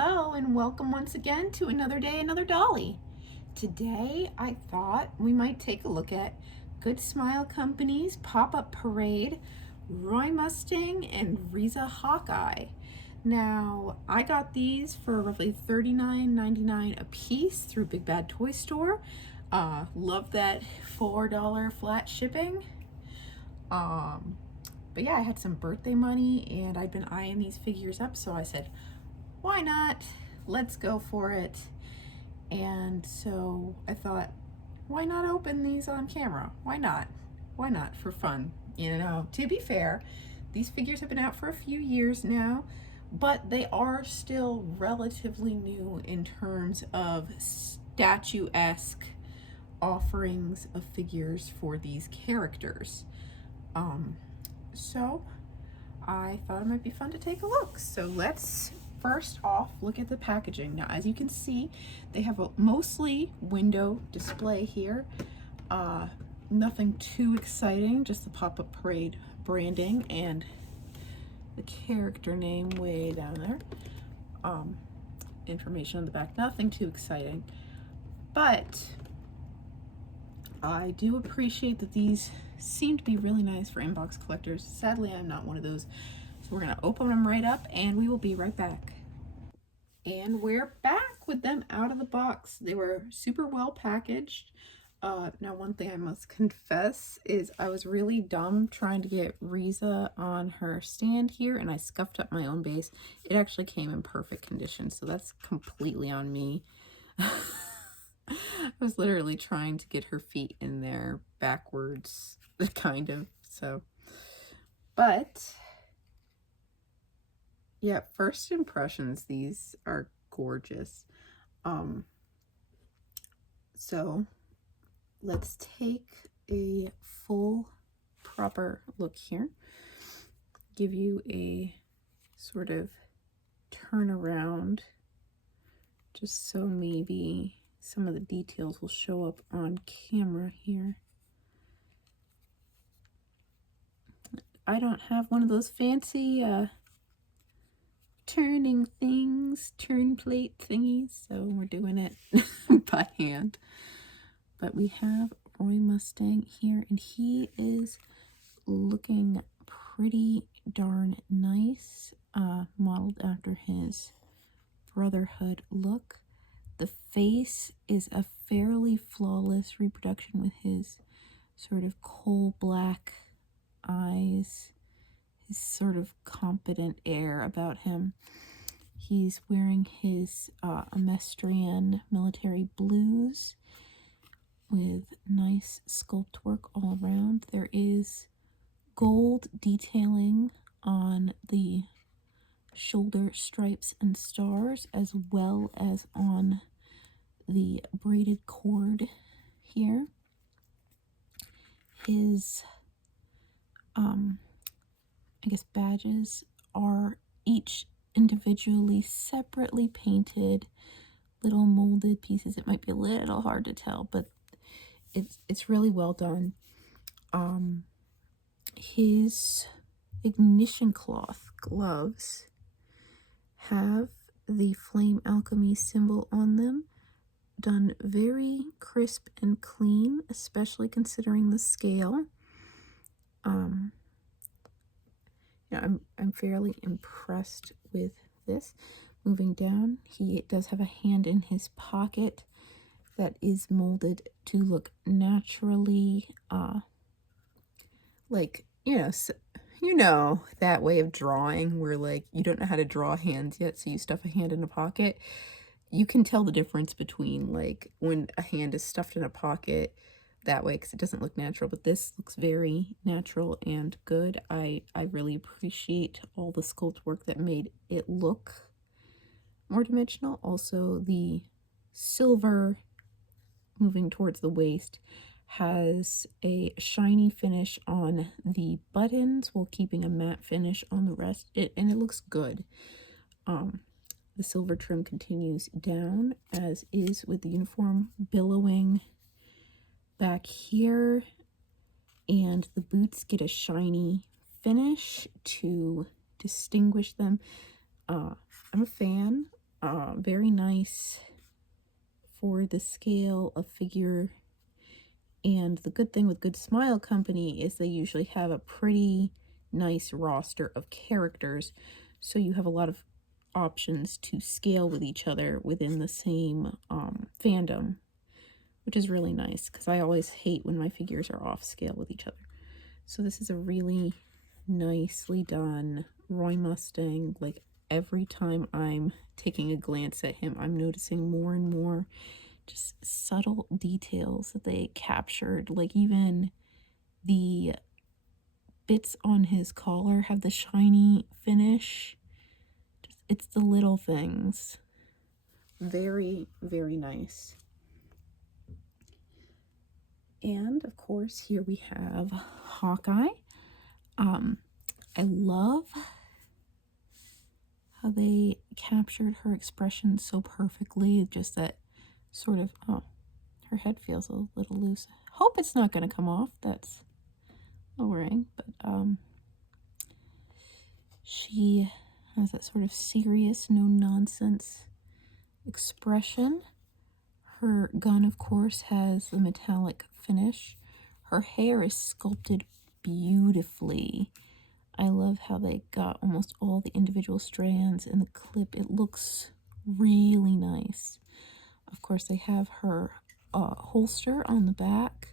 Hello and welcome once again to another day, another dolly. Today I thought we might take a look at GoodSmile Company's Popup Parade, Mustang and Riza Hawkeye. Now I got these for roughly $39.99 a piece through BigBadToyStore. Love that $4 flat shipping. But yeah, I had some birthday money and I've been eyeing these figures up, so I said, why not? Let's go for it. And so I thought, why not open these on camera? Why not? Why not for fun? You know, to be fair, these figures have been out for a few years now, but they are still relatively new in terms of statuesque offerings of figures for these characters. So I thought it might be fun to take a look. So let's first off look at the packaging. Now, as you can see, they have a mostly window display here. Nothing too exciting, just the Popup Parade branding and the character name way down there. Information on the back, nothing too exciting. But I do appreciate that these seem to be really nice for inbox collectors. Sadly, I'm not one of those. So we're gonna open them right up and we will be right back. And we're back with them out of the box. They were super well packaged. Now one thing I must confess is I was really dumb trying to get Riza on her stand here and I scuffed up my own base. It actually came in perfect condition, so that's completely on me. I was literally trying to get her feet in there backwards, kind of, so. But yeah, first impressions, these are gorgeous. So let's take a full proper look here. Give you a sort of turnaround, just so maybe some of the details will show up on camera here. I don't have one of those fancy turning things, turn plate thingies, so we're doing it by hand. But we have Mustang here, and he is looking pretty darn nice, modeled after his Brotherhood look. The face is a fairly flawless reproduction with his sort of coal black eyes, his sort of competent air about him. He's wearing his Amestrian military blues with nice sculpt work all around. There is gold detailing on the shoulder stripes and stars, as well as on the braided cord here. His I guess badges are each individually separately painted little molded pieces. It might be a little hard to tell, but it's really well done. His ignition cloth gloves have the Flame Alchemy symbol on them, done very crisp and clean, especially considering the scale. Yeah, I'm fairly impressed with this. Moving down, he does have a hand in his pocket that is molded to look naturally, like, you know that way of drawing where, like, you don't know how to draw hands yet, so you stuff a hand in a pocket. You can tell the difference between, like, when a hand is stuffed in a pocket that way, because it doesn't look natural, but this looks very natural and good. I really appreciate all the sculpt work that made it look more dimensional. Also, the silver moving towards the waist has a shiny finish on the buttons while keeping a matte finish on the rest, and it looks good. The silver trim continues down, as is with the uniform billowing back here, and the boots get a shiny finish to distinguish them. I'm a fan. very nice for the scale of figure. And the good thing with GoodSmile Company is they usually have a pretty nice roster of characters, so you have a lot of options to scale with each other within the same fandom, which is really nice because I always hate when my figures are off scale with each other. So this is a really nicely done Roy Mustang. Like, every time I'm taking a glance at him, I'm noticing more and more just subtle details that they captured. Like, even the bits on his collar have the shiny finish. It's the little things. Very, very nice. And of course, here we have Hawkeye. I love how they captured her expression so perfectly. Just that sort of, oh, her head feels a little loose. Hope it's not going to come off. That's lowering, but she has that sort of serious, no nonsense expression. Her gun, of course, has the metallic finish. Her hair is sculpted beautifully. I love how they got almost all the individual strands in the clip. It looks really nice. Of course, they have her holster on the back.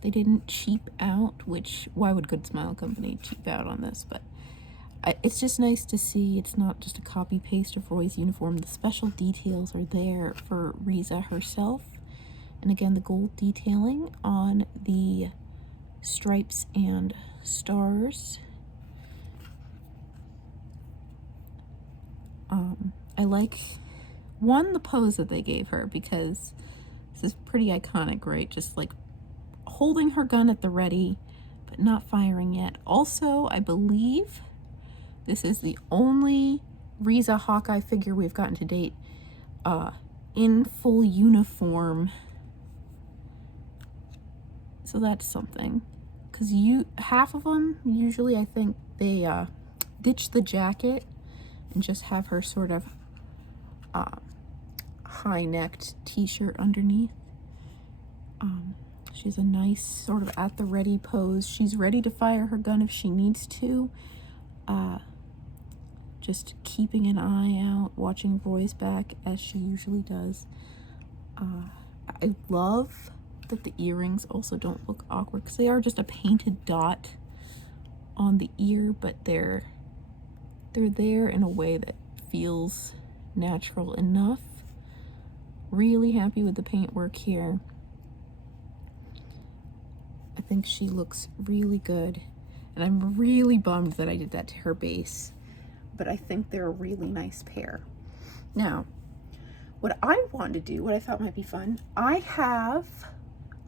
They didn't cheap out, which, why would GoodSmile Company cheap out on this? But it's just nice to see it's not just a copy-paste of Roy's uniform. The special details are there for Riza herself. And again, the gold detailing on the stripes and stars. I like, one, the pose that they gave her, because this is pretty iconic, right? Just like holding her gun at the ready, but not firing yet. Also, I believe this is the only Riza Hawkeye figure we've gotten to date in full uniform. So that's something. Because half of them, usually I think they ditch the jacket and just have her sort of high-necked t-shirt underneath. She's a nice sort of at the ready pose. She's ready to fire her gun if she needs to. Just keeping an eye out, watching Roy's back as she usually does. I love that the earrings also don't look awkward because they are just a painted dot on the ear, but they're there in a way that feels natural enough. Really happy with the paintwork here. I think she looks really good, and I'm really bummed that I did that to her base, but I think they're a really nice pair. Now, what I wanted to do, what I thought might be fun, I have,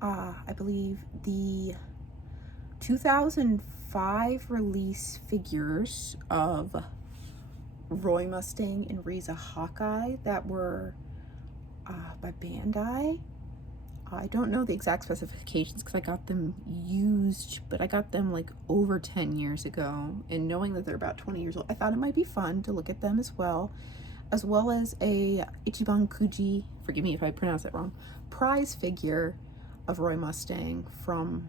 I believe, the 2005 release figures of Roy Mustang and Riza Hawkeye that were by Bandai. I don't know the exact specifications because I got them used, but I got them like over 10 years ago, and knowing that they're about 20 years old, I thought it might be fun to look at them as well as a Ichiban Kuji, forgive me if I pronounce it wrong, prize figure of Roy Mustang from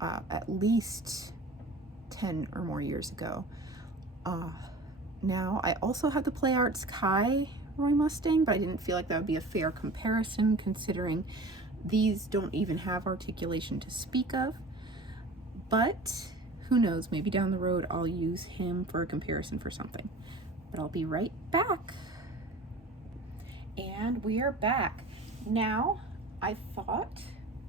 at least 10 or more years ago. Now, I also have the Play Arts Kai Roy Mustang, but I didn't feel like that would be a fair comparison considering these don't even have articulation to speak of. But who knows, maybe down the road I'll use him for a comparison for something. But I'll be right back. And we are back. Now, I thought,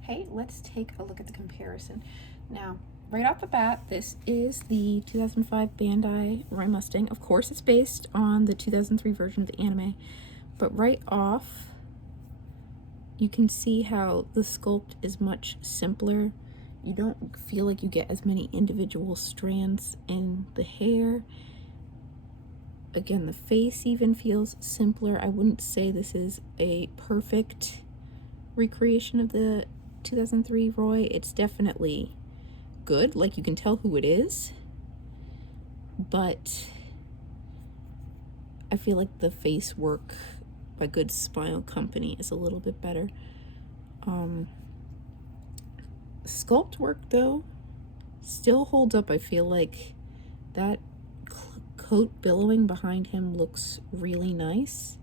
hey, let's take a look at the comparison. Now, right off the bat, this is the 2005 Bandai Roy Mustang. Of course, it's based on the 2003 version of the anime, but right off, you can see how the sculpt is much simpler. You don't feel like you get as many individual strands in the hair. Again, the face even feels simpler. I wouldn't say this is a perfect recreation of the 2003 Roy. It's definitely good, like you can tell who it is, but I feel like the face work by GoodSmile company is a little bit better. Sculpt work though still holds up. I feel like that coat billowing behind him looks really nice.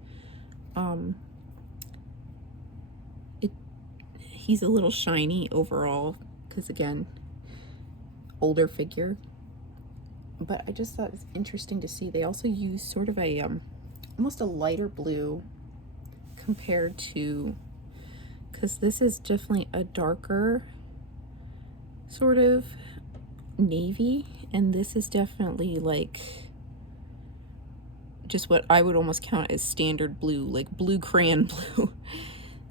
He's a little shiny overall because, again, older figure. But I just thought it was interesting to see. They also use sort of a almost a lighter blue compared to, because this is definitely a darker sort of navy, and this is definitely like just what I would almost count as standard blue, like blue crayon blue.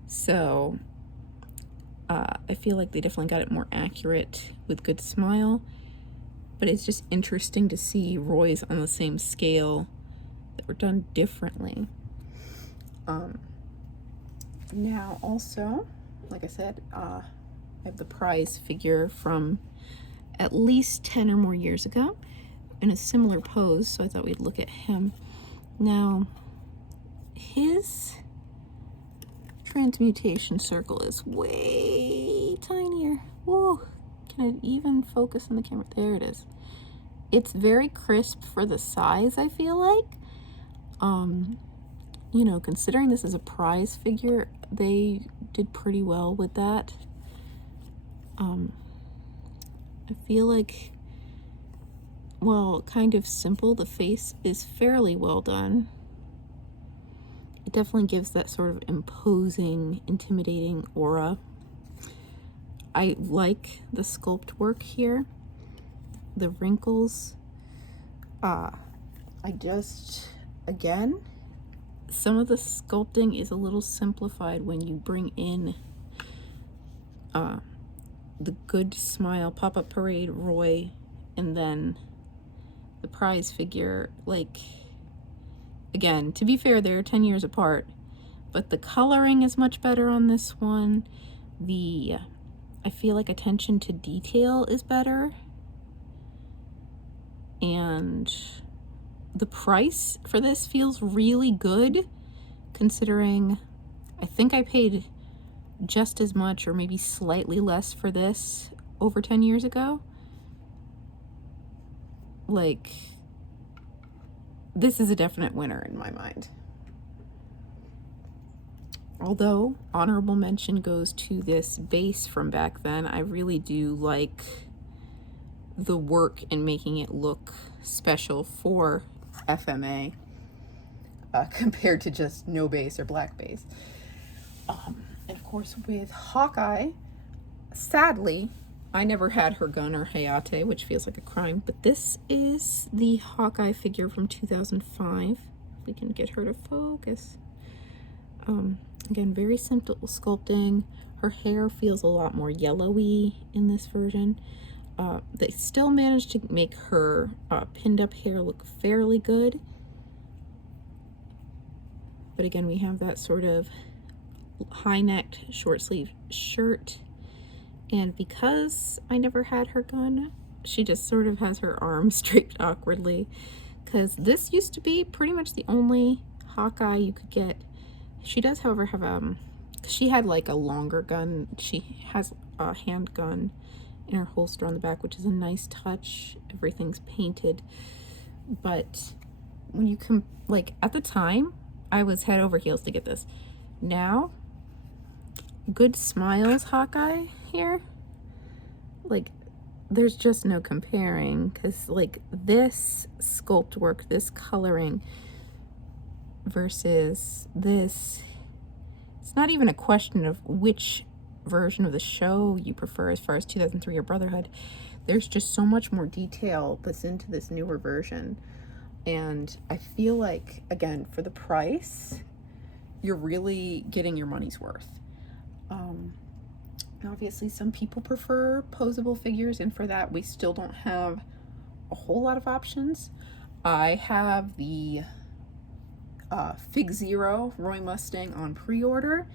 So I feel like they definitely got it more accurate with GoodSmile, but it's just interesting to see Roy's on the same scale that were done differently. Now also, like I said, I have the prize figure from at least 10 or more years ago in a similar pose, so I thought we'd look at him. Now, his transmutation circle is way tinier. Whoa, can I even focus on the camera? There it is. It's very crisp for the size, I feel like. You know, considering this is a prize figure, they did pretty well with that. I feel like, well, kind of simple. The face is fairly well done. It definitely gives that sort of imposing, intimidating aura. I like the sculpt work here. The wrinkles. Again, some of the sculpting is a little simplified when you bring in the GoodSmile Popup Parade Roy and then the prize figure. Like, again, to be fair, they're 10 years apart, but the coloring is much better on this one. I feel like attention to detail is better, and the price for this feels really good, considering I think I paid just as much or maybe slightly less for this over 10 years ago. Like, this is a definite winner in my mind. Although, honorable mention goes to this base from back then. I really do like the work in making it look special for FMA compared to just no base or black base. And of course, with Hawkeye, sadly, I never had her gun or Hayate, which feels like a crime, but this is the Hawkeye figure from 2005. If we can get her to focus. Again, very simple sculpting. Her hair feels a lot more yellowy in this version. They still managed to make her pinned up hair look fairly good. But again, we have that sort of high-necked, short-sleeve shirt. And because I never had her gun, she just sort of has her arms draped awkwardly. Because this used to be pretty much the only Hawkeye you could get. She does, however, have she had like a longer gun. She has a handgun in her holster on the back, which is a nice touch. Everything's painted. But when you come, like, at the time, I was head over heels to get this. Now, GoodSmile's Hawkeye here, like, there's just no comparing, because like this sculpt work, this coloring versus this, it's not even a question of which version of the show you prefer as far as 2003 or Brotherhood. There's just so much more detail that's into this newer version, and I feel like, again, for the price, you're really getting your money's worth. Obviously some people prefer posable figures, and for that we still don't have a whole lot of options. I have the Fig Zero Roy Mustang on pre-order.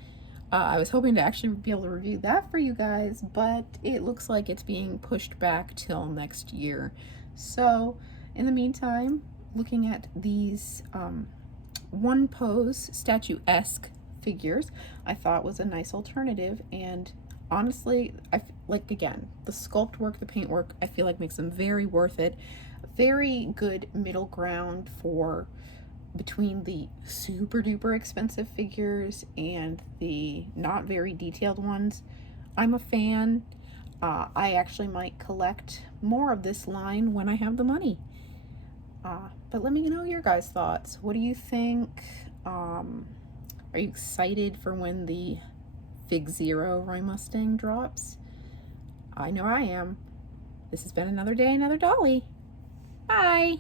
I was hoping to actually be able to review that for you guys, but it looks like it's being pushed back till next year. So in the meantime, looking at these one pose statuesque figures I thought was a nice alternative. And honestly, like, again, the sculpt work, the paint work, I feel like makes them very worth it. Very good middle ground for between the super duper expensive figures and the not very detailed ones. I'm a fan. I actually might collect more of this line when I have the money. But let me know your guys' thoughts. What do you think? Are you excited for when the Fig Zero Roy Mustang drops? I know I am. This has been another day, another dolly. Bye!